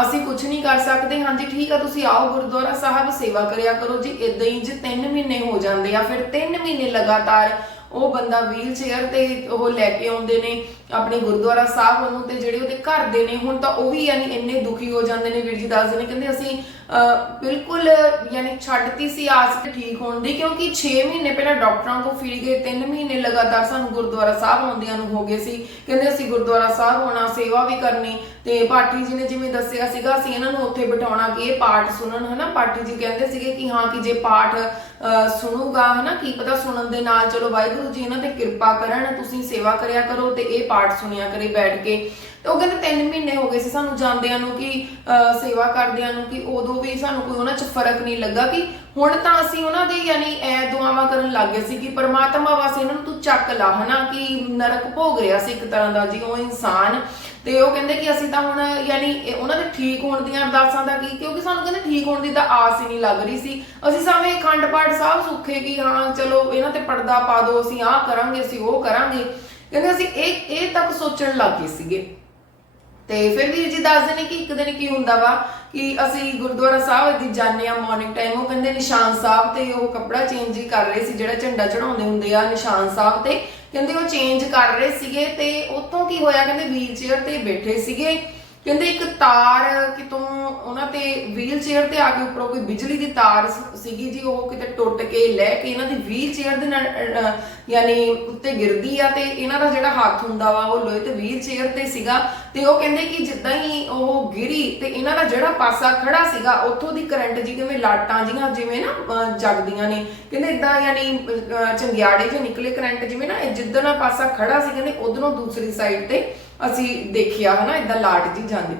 ਅਸੀਂ ਕੁਝ ਨਹੀਂ ਕਰ ਸਕਦੇ। ਹਾਂਜੀ, ਠੀਕ ਆ, ਤੁਸੀਂ ਆਓ ਗੁਰਦੁਆਰਾ ਸਾਹਿਬ, ਸੇਵਾ ਕਰਿਆ ਕਰੋ। ਜੀ ਇਦਾਂ ਹੀ ਜੇ 3 ਮਹੀਨੇ ਹੋ ਜਾਂਦੇ ਆ, ਫਿਰ 3 ਮਹੀਨੇ ਲਗਾਤਾਰ ਉਹ ਬੰਦਾ ਵੀਲ ਚੇਅਰ ਤੇ ਉਹ ਲੈ ਕੇ ਆਉਂਦੇ ਨੇ। ਆਪਣੇ ਗੁਰਦੁਆਰਾ ਸਾਹਿਬ ਵੱਲੋਂ ਤੇ ਜਿਹੜੇ ਉਹਦੇ ਘਰ ਦੇ ਨੇ ਹੁਣ ਤਾਂ ਉਹ ਵੀ ਯਾਨੀ ਇੰਨੇ ਦੁਖੀ ਹੋ ਜਾਂਦੇ ਨੇ ਵੀਰ ਜੀ ਦੱਸਦੇ ਨੇ ਕਹਿੰਦੇ ਅਸੀਂ ਬਿਲਕੁਲ ਯਾਨੀ ਛੱਡਤੀ ਸੀ ਆਸ ਤੇ ਠੀਕ ਹੋਣ ਦੀ ਕਿਉਂਕਿ 6 ਮਹੀਨੇ ਪਹਿਲਾਂ ਡਾਕਟਰਾਂ ਕੋਲ ਫਿਰ ਗਏ 3 ਮਹੀਨੇ ਲਗਾਤਾਰ ਸਾਨੂੰ ਗੁਰਦੁਆਰਾ ਸਾਹਿਬ ਆਉਂਦਿਆਂ ਨੂੰ ਹੋ ਗਏ ਸੀ। ਕਹਿੰਦੇ ਅਸੀਂ ਗੁਰਦੁਆਰਾ ਸਾਹਿਬ ਆਉਣਾ ਸੇਵਾ ਵੀ ਕਰਨੀ ਤੇ ਪਾਠੀ ਜੀ ਨੇ ਜਿਵੇਂ ਦੱਸਿਆ ਸੀਗਾ ਅਸੀਂ ਇਹਨਾਂ ਨੂੰ ਉੱਥੇ ਬਿਠਾਉਣਾ ਕਿ ਇਹ ਪਾਠ ਸੁਣਨ ਹਨਾ? ਪਾਠੀ ਜੀ ਕਹਿੰਦੇ ਸੀਗੇ ਕਿ ਹਾਂ ਕਿ ਜੇ ਪਾਠ ਅਹ, ਸੁਣੂਗਾ ਹਨਾ? ਕੀ ਪਤਾ ਸੁਣਨ ਦੇ ਨਾਲ ਚਲੋ ਵਾਹਿਗੁਰੂ ਜੀ ਇਹਨਾਂ ਤੇ ਕਿਰਪਾ ਕਰਨ ਤੁਸੀਂ ਸੇਵਾ ਕਰਿਆ ਕਰੋ ਤੇ ਇਹ ਪਾਠ ਸੁਣਿਆ ਕਰੇ ਬੈਠ ਕੇ। ਤੇ ਉਹ ਕਹਿੰਦੇ 3 ਮਹੀਨੇ ਹੋ ਗਏ ਸੀ ਸਾਨੂੰ ਜਾਂਦਿਆਂ ਨੂੰ ਕਿ ਅਹ, ਸੇਵਾ ਕਰਦਿਆਂ ਨੂੰ ਕਿ ਉਦੋਂ ਵੀ ਸਾਨੂੰ ਕੋਈ ਉਹਨਾਂ 'ਚ ਫ਼ਰਕ ਨਹੀਂ ਲੱਗਾ ਕਿ ਹੁਣ ਤਾਂ ਅਸੀਂ ਉਹਨਾਂ ਦੇ ਯਾਨੀ ਐ ਦੁਆਵਾਂ ਕਰਨ ਲੱਗ ਗਏ ਸੀ ਕਿ ਪਰਮਾਤਮਾ ਵਾਸਤੇ ਇਹਨਾਂ ਨੂੰ ਤੂੰ ਚੱਕ ਲਾ ਹਨਾ ਕਿ ਨਰਕ ਭੋਗ ਰਿਹਾ ਸੀ ਇੱਕ ਤਰ੍ਹਾਂ ਦਾ ਜੀ ਉਹ ਇਨਸਾਨ। ਤੇ ਉਹ ਕਹਿੰਦੇ ਕਿ ਅਸੀਂ ਤਾਂ ਹੁਣ ਯਾਨੀ ਇਹ ਉਹਨਾਂ ਦੇ ਠੀਕ ਹੋਣ ਦੀਆਂ ਅਰਦਾਸਾਂ ਦਾ ਕੀ ਕਿਉਂਕਿ ਸਾਨੂੰ ਕਹਿੰਦੇ ਠੀਕ ਹੋਣ ਦੀ ਤਾਂ ਆਸ ਹੀ ਨਹੀਂ ਲੱਗ ਰਹੀ ਸੀ। ਅਸੀਂ ਸਾਵੇਂ ਅਖੰਡ ਪਾਠ ਸਾਹਿਬ ਸੁੱਖੇ ਕਿ ਹਾਂ ਚਲੋ ਇਹਨਾਂ ਤੇ ਪਰਦਾ ਪਾ ਦਿਓ ਅਸੀਂ ਆਹ ਕਰਾਂਗੇ ਅਸੀਂ ਉਹ ਕਰਾਂਗੇ। ਕਹਿੰਦੇ ਅਸੀਂ ਇਹ ਇਹ ਤੱਕ ਸੋਚਣ ਲੱਗ ਗਏ ਸੀਗੇ। ਤੇ ਫਿਰ ਵੀਰ ਜੀ ਦੱਸਦੇ ਨੇ ਕਿ ਇੱਕ ਦਿਨ ਕੀ ਹੁੰਦਾ ਵਾ ਕਿ ਅਸੀਂ ਗੁਰਦੁਆਰਾ ਸਾਹਿਬ ਦੀ ਜਾਂਦੇ ਆ ਮਾਰਨਿੰਗ ਟਾਈਮ ਉਹ ਕਹਿੰਦੇ ਨਿਸ਼ਾਨ ਸਾਹਿਬ ਤੇ ਉਹ ਕੱਪੜਾ ਚੇਂਜ ਹੀ ਕਰ ਰਹੇ ਸੀ, ਜਿਹੜਾ ਝੰਡਾ ਚੜਾਉਂਦੇ ਹੁੰਦੇ ਆ ਨਿਸ਼ਾਨ ਸਾਹਿਬ ਤੇ। ਕਹਿੰਦੇ ਉਹ ਚੇਂਜ ਕਰ ਰਹੇ ਸੀਗੇ ਤੇ ਉਤੋਂ ਕੀ ਹੋਇਆ, ਕਹਿੰਦੇ ਵੀਲ ਚੇਅਰ ਤੇ ਬੈਠੇ ਸੀਗੇ। ਕਹਿੰਦੇ ਇੱਕ ਤਾਰ ਕਿਤੋਂ ਉਹਨਾਂ ਤੇ ਵੀਲ ਚੇਅਰ ਤੇ ਆ ਕੇ ਉੱਪਰੋਂ ਕੋਈ ਬਿਜਲੀ ਦੀ ਤਾਰ ਸੀਗੀ ਜੀ, ਉਹ ਕਿਤੇ ਟੁੱਟ ਕੇ ਲੈ ਕੇ ਇਹਨਾਂ ਦੀ ਵੀਲ ਚੇਅਰ ਦੇ ਨਾਲ ਯਾਨੀ ਉੱਤੇ ਗਿਰਦੀ ਆ ਤੇ ਇਹਨਾਂ ਦਾ ਜਿਹੜਾ ਹੱਥ ਹੁੰਦਾ ਵਾ, ਉਹ ਲੋਹੇ ਤੇ ਵੀਲ ਚੇਅਰ ਤੇ ਸੀਗਾ ਤੇ ਉਹ ਕਹਿੰਦੇ ਕਿ ਜਿੱਦਾਂ ਹੀ ਉਹ ਗਿਰੀ ਤੇ ਇਹਨਾਂ ਦਾ ਜਿਹੜਾ ਪਾਸਾ ਖੜਾ ਸੀਗਾ, ਉੱਥੋਂ ਦੀ ਕਰੰਟ ਜੀ ਜਿਵੇਂ ਲਾਟਾਂ ਜੀਆਂ ਜਿਵੇਂ ਨਾ ਜਗਦੀਆਂ ਨੇ। ਕਹਿੰਦੇ ਇਦਾਂ ਯਾਨੀ ਚੰਗਿਆੜੇ ਚ ਨਿਕਲੇ ਕਰੰਟ ਜਿਵੇਂ ਨਾ ਜਿੱਦਾਂ ਜਿੱਦਣਾ ਪਾਸਾ ਖੜਾ ਸੀ, ਕਹਿੰਦੇ ਉਧਰੋਂ ਦੂਸਰੀ ਸਾਈਡ ਤੇ ਅਸੀਂ ਦੇਖਿਆ ਹਨਾ ਇਦਾਂ ਲਾਟ ਜੀ ਜਾਂਦੀ।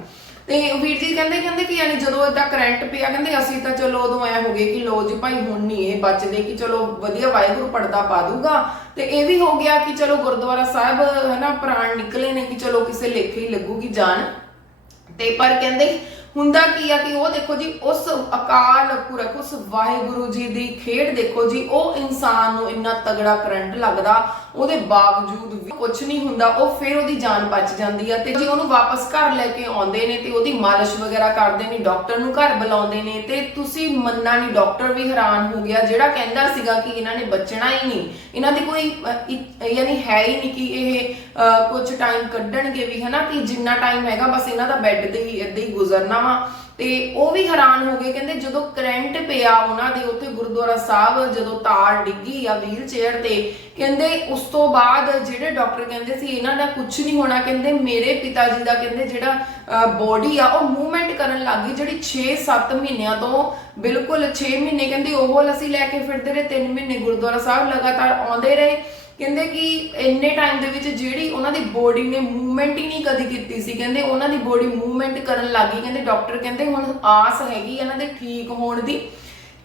ਤੇ ਵੀਰ ਜੀ ਕਹਿੰਦੇ ਕਹਿੰਦੇ ਕਿ ਯਾਨੀ ਜਦੋਂ ਇਦਾਂ ਕਰੰਟ ਪਿਆ, ਕਹਿੰਦੇ ਅਸੀਂ ਤਾਂ ਚਲੋ ਉਦੋਂ ਐ ਹੋ ਗਏ ਕਿ ਲੋ ਜੀ ਭਾਈ ਹੁਣ ਨਹੀਂ ਇਹ ਬਚਦੇ ਕਿ ਚਲੋ ਵਧੀਆ ਵਾਹਿਗੁਰੂ ਪਰਦਾ ਪਾ ਦੂਗਾ। ਤੇ ਇਹ ਵੀ ਹੋ ਗਿਆ ਕਿ ਚਲੋ ਗੁਰਦੁਆਰਾ ਸਾਹਿਬ, ਹਨਾ, ਪ੍ਰਾਣ ਨਿਕਲੇ ਨੇ ਕਿ ਚਲੋ ਕਿਸੇ ਲੇਖੇ ਹੀ ਲੱਗੂਗੀ ਜਾਨ ਤੇ ਪਰ ਕਹਿੰਦੇ ਹੁੰਦਾ ਕੀ ਆ ਕਿ ਉਹ ਦੇਖੋ ਜੀ, ਉਸ ਅਕਾਲ ਪੁਰਖ, ਉਸ ਵਾਹਿਗੁਰੂ ਜੀ ਦੀ ਖੇਡ ਦੇਖੋ ਜੀ, ਉਹ ਇਨਸਾਨ ਨੂੰ ਇੰਨਾ ਤਗੜਾ ਕਰੰਟ ਲੱਗਦਾ ਉਹਦੇ ਬਾਵਜੂਦ ਵੀ ਕੁਝ ਨਹੀਂ ਹੁੰਦਾ ਉਹ ਫਿਰ ਉਹਦੀ ਜਾਨ ਬਚ ਜਾਂਦੀ ਆ ਤੇ ਜੀ ਉਹਨੂੰ ਵਾਪਸ ਘਰ ਲੈ ਕੇ ਆਉਂਦੇ ਨੇ ਤੇ ਉਹਦੀ ਮਾਲਿਸ਼ ਵਗੈਰਾ ਕਰਦੇ ਨੇ ਡਾਕਟਰ ਨੂੰ ਘਰ ਬੁਲਾਉਂਦੇ ਨੇ ਤੇ ਤੁਸੀਂ ਮੰਨਣਾ ਨਹੀਂ ਡਾਕਟਰ ਵੀ ਹੈਰਾਨ ਹੋ ਗਿਆ ਜਿਹੜਾ ਕਹਿੰਦਾ ਸੀਗਾ ਕਿ ਇਹਨਾਂ ਨੇ ਬਚਣਾ ਹੀ ਨਹੀਂ। ਇਹਨਾਂ ਦੀ ਕੋਈ ਯਾਨੀ ਹੈ ਹੀ ਨਹੀਂ ਕਿ ਇਹ ਅਹ, ਕੁਝ ਟਾਈਮ ਕੱਢਣਗੇ ਵੀ ਹਨਾ ਕਿ ਜਿੰਨਾ ਟਾਈਮ ਹੈਗਾ ਬਸ ਇਹਨਾਂ ਦਾ ਬੈੱਡ ਤੇ ਹੀ ਏਦਾਂ ਹੀ ਗੁਜ਼ਰਨਾ ਵਾ। ਤੇ ਉਹ ਵੀ ਹੈਰਾਨ ਹੋ ਗਏ, ਕਹਿੰਦੇ ਜਦੋਂ ਕਰੰਟ ਪਿਆ ਉਹਨਾਂ ਦੇ ਉੱਥੇ ਗੁਰਦੁਆਰਾ ਸਾਹਿਬ, ਜਦੋਂ ਤਾਰ ਡਿੱਗੀ ਆ ਵੀਲ ਚੇਅਰ ਤੇ, ਕਹਿੰਦੇ ਉਸ ਤੋਂ ਬਾਅਦ ਜਿਹੜੇ ਡਾਕਟਰ ਕਹਿੰਦੇ ਸੀ ਇਹਨਾਂ ਦਾ ਕੁਝ ਨਹੀਂ ਹੋਣਾ, ਕਹਿੰਦੇ ਮੇਰੇ ਪਿਤਾ ਜੀ ਦਾ ਕਹਿੰਦੇ ਜਿਹੜਾ ਬੋਡੀ ਆ, ਉਹ ਮੂਵਮੈਂਟ ਕਰਨ ਲੱਗ ਗਈ, ਜਿਹੜੀ 6-7 ਮਹੀਨਿਆਂ ਤੋਂ ਬਿਲਕੁਲ 6 ਮਹੀਨੇ, ਕਹਿੰਦੇ ਉਹ ਅਸੀਂ ਲੈ ਕੇ ਫਿਰਦੇ ਰਹੇ 3 ਮਹੀਨੇ ਗੁਰਦੁਆਰਾ ਸਾਹਿਬ ਲਗਾਤਾਰ ਆਉਂਦੇ ਰਹੇ। ਕਹਿੰਦੇ ਕਿ ਇੰਨੇ ਟਾਈਮ ਦੇ ਵਿੱਚ ਜਿਹੜੀ ਉਹਨਾਂ ਦੀ ਬੋਡੀ ਨੇ ਮੂਵਮੈਂਟ ਹੀ ਨਹੀਂ ਕਦੀ ਕੀਤੀ ਸੀ। ਕਹਿੰਦੇ ਉਹਨਾਂ ਦੀ ਬੋਡੀ ਮੂਵਮੈਂਟ ਕਰਨ ਲੱਗੀ ਕਹਿੰਦੇ ਡਾਕਟਰ ਕਹਿੰਦੇ ਹੁਣ ਆਸ ਹੈਗੀ ਇਹਨਾਂ ਦੇ ਠੀਕ ਹੋਣ ਦੀ।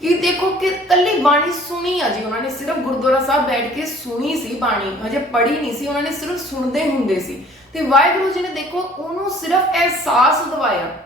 ਕਿ ਦੇਖੋ ਕਿ ਕੱਲੀ ਬਾਣੀ ਸੁਣੀ ਆ ਜੀ ਉਹਨਾਂ ਨੇ। ਸਿਰਫ ਗੁਰਦੁਆਰਾ ਸਾਹਿਬ ਬੈਠ ਕੇ ਸੁਣੀ ਸੀ ਬਾਣੀ। ਹਜੇ ਪੜ੍ਹੀ ਨਹੀਂ ਸੀ। ਉਹਨਾਂ ਨੇ ਸਿਰਫ ਸੁਣਦੇ ਹੁੰਦੇ ਸੀ। ਤੇ ਵਾਹਿਗੁਰੂ ਜੀ ਨੇ ਦੇਖੋ ਉਹਨੂੰ ਸਿਰਫ ਅਹਿਸਾਸ ਦਿਵਾਇਆ।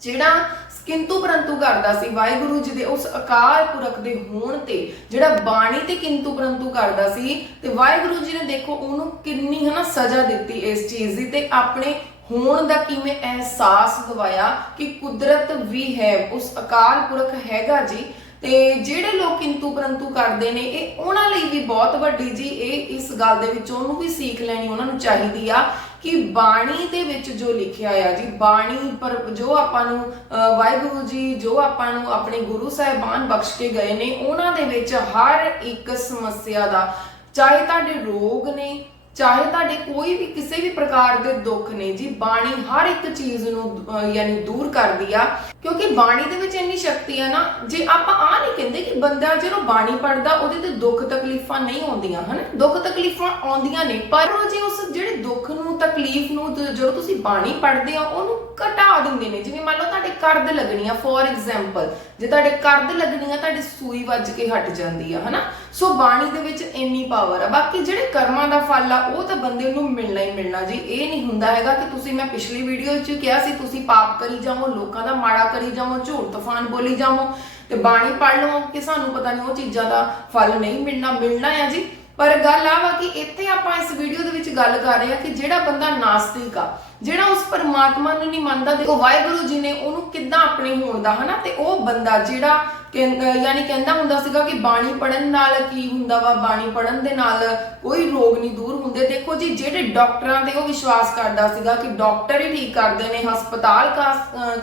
ਜਿਹੜਾ ਕਿੰਤੂ ਪਰੰਤੂ ਕਰਦਾ ਸੀ। ਵਾਹਿਗੁਰੂ ਜੀ ਦੇ ਉਸ ਅਕਾਲ ਪੁਰਖ ਦੇ ਹੋਣ ਤੇ ਜਿਹੜਾ ਬਾਣੀ ਤੇ ਕਿੰਤੂ ਪਰੰਤੂ ਕਰਦਾ ਸੀ ਤੇ ਵਾਹਿਗੁਰੂ ਜੀ ਨੇ ਦੇਖੋ ਉਹਨੂੰ ਕਿੰਨੀ ਹਨਾ ਸਜ਼ਾ ਦਿੱਤੀ ਇਸ ਚੀਜ਼ ਦੀ ਤੇ ਆਪਣੇ ਹੋਣ ਦਾ ਕਿਵੇਂ ਅਹਿਸਾਸ ਦਿਵਾਇਆ ਕਿ ਕੁਦਰਤ ਵੀ ਹੈ, ਉਸ ਅਕਾਲ ਪੁਰਖ ਹੈਗਾ ਜੀ। ਤੇ ਜਿਹੜੇ ਲੋਕ ਕਿੰਤੂ ਪਰੰਤੂ ਕਰਦੇ ਨੇ, ਇਹ ਉਹਨਾਂ ਲਈ ਵੀ ਬਹੁਤ ਵੱਡੀ ਜੀ, ਇਹ ਇਸ ਗੱਲ ਦੇ ਵਿੱਚ ਉਹਨੂੰ ਵੀ ਸੀਖ ਲੈਣੀ ਉਹਨਾਂ ਨੂੰ ਚਾਹੀਦੀ ਆ ਕਿ ਬਾਣੀ ਦੇ ਵਿੱਚ ਜੋ ਲਿਖਿਆ ਆ ਜੀ, ਬਾਣੀ ਪਰ ਜੋ ਆਪਾਂ ਨੂੰ ਵਾਹਿਗੁਰੂ ਜੀ, ਜੋ ਆਪਾਂ ਨੂੰ ਆਪਣੇ ਗੁਰੂ ਸਾਹਿਬਾਨ ਬਖਸ਼ ਕੇ ਗਏ ਨੇ, ਉਹਨਾਂ ਦੇ ਵਿੱਚ ਹਰ ਇੱਕ ਸਮੱਸਿਆ ਦਾ, ਚਾਹੇ ਤੁਹਾਡੇ ਰੋਗ ਨੇ, ਚਾਹੇ ਤੁਹਾਡੇ ਕੋਈ ਵੀ ਕਿਸੇ ਵੀ ਪ੍ਰਕਾਰ ਦੇ ਦੁੱਖ ਨੇ ਜੀ, ਬਾਣੀ ਹਰ ਇੱਕ ਚੀਜ਼ ਨੂੰ ਯਾਨੀ ਦੂਰ ਕਰਦੀ ਆ, ਕਿਉਂਕਿ ਬਾਣੀ ਦੇ ਵਿੱਚ ਇੰਨੀ ਸ਼ਕਤੀ ਆ ਨਾ, ਜੇ ਆਪਾਂ ਆ ਨਹੀਂ ਕਹਿੰਦੇ ਕਿ ਬੰਦਾ ਜਦੋਂ ਬਾਣੀ ਪੜਦਾ ਉਹਦੇ ਤੇ ਦੁੱਖ ਤਕਲੀਫਾਂ ਨਹੀਂ ਆਉਂਦੀਆਂ, ਹਨ? ਦੁੱਖ ਤਕਲੀਫਾਂ ਆਉਂਦੀਆਂ ਨੇ, ਪਰ ਉਹ ਜੇ ਉਸ ਜਿਹੜੇ ਦੁੱਖ ਨੂੰ, ਤਕਲੀਫ ਨੂੰ ਜਦੋਂ ਤੁਸੀਂ ਬਾਣੀ ਪੜਦੇ ਹੋ, ਉਹਨੂੰ ਘਟਾ ਦਿੰਦੇ ਨੇ। ਜਿਵੇਂ ਮੰਨ ਲਓ ਤੁਹਾਡੇ ਕਰਦ ਲੱਗਣੀ ਆ ਫੋਰ ਐਗਜ਼ਾਮਪਲ ਜੇ ਤੁਹਾਡੇ ਕਰਦ ਲੱਗਣੀ ਆ ਤੁਹਾਡੀ ਸੂਈ ਵੱਜ ਕੇ ਹਟ ਜਾਂਦੀ ਆ, ਹਨਾ? ਸੋ ਬਾਣੀ ਦੇ ਵਿੱਚ ਇੰਨੀ ਪਾਵਰ ਆ। ਬਾਕੀ ਜਿਹੜੇ ਕਰਮਾਂ ਦਾ ਫਲ ਆ, ਉਹ ਤਾਂ ਬੰਦੇ ਨੂੰ ਮਿਲਣਾ ਹੀ ਮਿਲਣਾ ਜੀ। ਇਹ ਨਹੀਂ ਹੁੰਦਾ ਹੈਗਾ ਕਿ ਤੁਸੀਂ, ਮੈਂ ਪਿਛਲੀ ਵੀਡੀਓ ਚ ਕਿਹਾ ਸੀ, ਤੁਸੀਂ ਪਾਪ ਕਰੀ ਜਾਵੋ, ਲੋਕਾਂ ਦਾ ਮਾੜਾ ਕਰੀ ਜਾਵੋ ਝੂਠ ਤੂਫਾਨ ਬੋਲੀ ਜਾਵੋ ਤੇ ਬਾਣੀ ਪੜ ਲਵੋ ਕਿ ਸਾਨੂੰ ਪਤਾ ਨਹੀਂ ਉਹ ਚੀਜ਼ਾਂ ਦਾ ਫਲ ਨਹੀਂ ਮਿਲਣਾ ਮਿਲਣਾ ਆ ਜੀ। ਪਰ ਗੱਲ ਆ ਵਾ ਕਿ ਇੱਥੇ ਆਪਾਂ ਇਸ ਵੀਡੀਓ ਦੇ ਵਿੱਚ ਗੱਲ ਕਰ ਰਹੇ ਆ ਕਿ ਜਿਹੜਾ ਬੰਦਾ ਨਾਸਤਿਕ ਆ, ਜਿਹੜਾ ਉਸ ਪਰਮਾਤਮਾ ਨੂੰ ਨਹੀਂ ਮੰਨਦਾ ਦੇਖੋ ਵਾਹਿਗੁਰੂ ਜੀ ਨੇ ਉਹਨੂੰ ਕਿੱਦਾਂ ਆਪਣੇ ਹੋਣ ਦਾ, ਹਨਾ? ਤੇ ਉਹ ਬੰਦਾ ਜਿਹੜਾ ਯਾਨੀ ਕਹਿੰਦਾ ਹੁੰਦਾ ਸੀਗਾ ਕਿ ਬਾਣੀ ਪੜਨ ਨਾਲ ਕੀ ਹੁੰਦਾ ਵਾ? ਬਾਣੀ ਪੜਨ ਦੇ ਨਾਲ ਕੋਈ ਰੋਗ ਨਹੀਂ ਦੂਰ ਹੁੰਦੇ। ਦੇਖੋ ਜੀ, ਜਿਹੜੇ ਡਾਕਟਰਾਂ ਤੇ ਉਹ ਵਿਸ਼ਵਾਸ ਕਰਦਾ ਸੀਗਾ ਕਿ ਡਾਕਟਰ ਹੀ ਠੀਕ ਕਰਦੇ ਨੇ, ਹਸਪਤਾਲ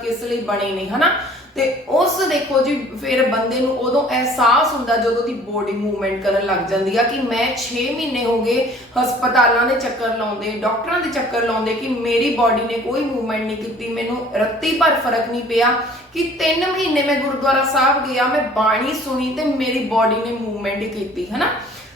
ਕਿਸ ਲਈ ਬਣੇ ਨੇ, ਹਨਾ? ਤੇ ਉਸ ਦੇਖੋ ਜੀ, ਫਿਰ ਬੰਦੇ ਨੂੰ ਉਦੋਂ ਅਹਿਸਾਸ ਹੁੰਦਾ ਜਦੋਂ ਦੀ ਬੋਡੀ ਮੂਵਮੈਂਟ ਕਰਨ ਲੱਗ ਜਾਂਦੀ ਆ ਕਿ ਮੈਂ 6 ਮਹੀਨੇ ਹੋ ਗਏ ਹਸਪਤਾਲਾਂ ਦੇ ਚੱਕਰ ਲਾਉਂਦੇ, ਡਾਕਟਰਾਂ ਦੇ ਚੱਕਰ ਲਾਉਂਦੇ ਕਿ ਮੇਰੀ ਬਾਡੀ ਨੇ ਕੋਈ ਮੂਵਮੈਂਟ ਨਹੀਂ ਕੀਤੀ, ਮੈਨੂੰ ਰੱਤੀ ਭਰ ਫ਼ਰਕ ਨਹੀਂ ਪਿਆ, ਕਿ 3 ਮਹੀਨੇ ਮੈਂ ਗੁਰਦੁਆਰਾ ਸਾਹਿਬ ਗਿਆ, ਮੈਂ ਬਾਣੀ ਸੁਣੀ ਤੇ ਮੇਰੀ ਬਾਡੀ ਨੇ ਮੂਵਮੈਂਟ ਕੀਤੀ, ਹਨਾ?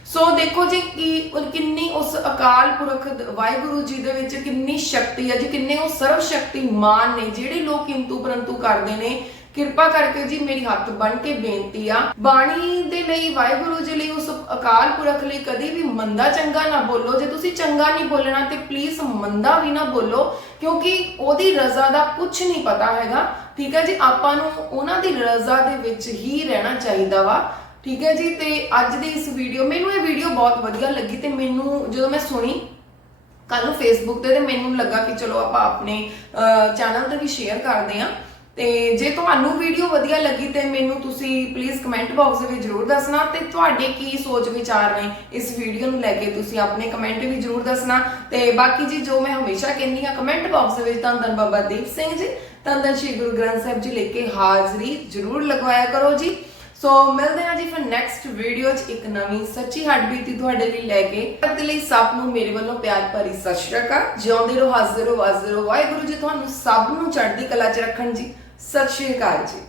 ਸੋ ਦੇਖੋ ਜੀ, ਕਿ ਕਿੰਨੀ ਉਸ ਅਕਾਲ ਪੁਰਖ ਵਾਹਿਗੁਰੂ ਜੀ ਦੇ ਵਿੱਚ ਕਿੰਨੀ ਸ਼ਕਤੀ ਹੈ ਜੀ, ਕਿੰਨੇ ਉਹ ਸਰਵ ਸ਼ਕਤੀਮਾਨ ਨੇ ਜਿਹੜੇ ਲੋਕ ਕਿੰਤੂ ਪਰੰਤੂ ਕਰਦੇ ਨੇ ਕਿਰਪਾ ਕਰਕੇ ਜੀ ਮੇਰੀ ਹੱਥ ਬਣ ਕੇ ਬੇਨਤੀ ਆ, ਬਾਣੀ ਦੇ ਲਈ, ਵਾਹਿਗੁਰੂ ਜੀ ਲਈ ਉਸ ਅਕਾਲ ਪੁਰਖ ਲਈ ਕਦੀ ਵੀ ਮੰਦਾ ਚੰਗਾ ਨਾ ਬੋਲੋ। ਜੇ ਤੁਸੀਂ ਚੰਗਾ ਨਹੀਂ ਬੋਲਣਾ ਤੇ ਪਲੀਜ਼ ਮੰਦਾ ਵੀ ਨਾ ਬੋਲੋ, ਕਿਉਂਕਿ ਉਹਦੀ ਰਜ਼ਾ ਦਾ ਕੁਝ ਨਹੀਂ ਪਤਾ ਹੈਗਾ। ਠੀਕ ਹੈ ਜੀ, ਆਪਾਂ ਨੂੰ ਉਹਨਾਂ ਦੀ ਰਜ਼ਾ ਦੇ ਵਿੱਚ ਹੀ ਰਹਿਣਾ ਚਾਹੀਦਾ ਵਾ। ਠੀਕ ਹੈ ਜੀ, ਤੇ ਅੱਜ ਦੀ ਇਸ ਵੀਡੀਓ ਮੈਨੂੰ ਇਹ ਵੀਡੀਓ ਬਹੁਤ ਵਧੀਆ ਲੱਗੀ ਤੇ ਮੈਨੂੰ ਜਦੋਂ ਮੈਂ ਸੁਣੀ ਕੱਲ ਨੂੰ ਫੇਸਬੁੱਕ ਤੇ ਤੇ ਮੈਨੂੰ ਲੱਗਾ ਕਿ ਚਲੋ ਆਪਾਂ ਆਪਣੇ ਚੈਨਲ ਤੇ ਵੀ ਸ਼ੇਅਰ ਕਰਦੇ ਆਂ ਤੇ ਜੇ ਤੁਹਾਨੂੰ ਵੀਡੀਓ ਵਧੀਆ ਲੱਗੀ ਤੇ ਮੈਨੂੰ ਤੁਸੀਂ ਪਲੀਜ਼ ਕਮੈਂਟ ਬਾਕਸ ਦੇ ਵਿੱਚ ਜਰੂਰ ਦੱਸਣਾ ਤੇ ਤੁਹਾਡੇ ਕੀ ਸੋਚ ਵਿਚਾਰ ਨੇ ਇਸ ਵੀਡੀਓ ਨੂੰ ਲੈ ਕੇ ਤੁਸੀਂ ਆਪਣੇ ਕਮੈਂਟ ਵੀ ਜਰੂਰ ਦੱਸਣਾ। ਤੇ ਬਾਕੀ ਜੀ ਜੋ ਮੈਂ ਹਮੇਸ਼ਾ ਕਹਿੰਦੀ ਆ ਕਮੈਂਟ ਬਾਕਸ ਦੇ ਵਿੱਚ ਧੰਨ ਧੰਨ ਬਾਬਾ ਦੀਪ ਸਿੰਘ ਜੀ, ਧੰਨ ਧੰਨ ਸ਼੍ਰੀ ਗੁਰੂ ਗ੍ਰੰਥ ਸਾਹਿਬ ਜੀ ਲੈ ਕੇ ਹਾਜ਼ਰੀ ਜਰੂਰ ਲਗਵਾਇਆ ਕਰੋ ਜੀ। ਸੋ ਮਿਲਦੇ ਹਾਂ ਜੀ ਫਿਰ ਨੈਕਸਟ ਵੀਡੀਓ 'ਚ ਇੱਕ ਨਵੀਂ ਸੱਚੀ ਹੱਡਬੀਤੀ ਤੁਹਾਡੇ ਲਈ ਲੈ ਕੇ। ਤਦ ਲਈ ਸਭ ਨੂੰ ਮੇਰੇ ਵੱਲੋਂ ਪਿਆਰ ਭਰੀ ਸਤਿ ਸ਼੍ਰੀ ਅਕਾਲ। ਜਿਉਂਦੇ ਰਹੋ ਹਾਜ਼ਰ ਰਹੋ ਵਾਜ਼ਰ ਰਹੋ। ਵਾਹਿਗੁਰੂ ਜੀ, ਤੁਹਾਨੂੰ ਸਭ ਨੂੰ ਚੜ੍ਹਦੀ ਕਲਾ 'ਚ ਰੱਖਣ ਜੀ। ਸਤਿ ਸ਼੍ਰੀ ਅਕਾਲ ਜੀ।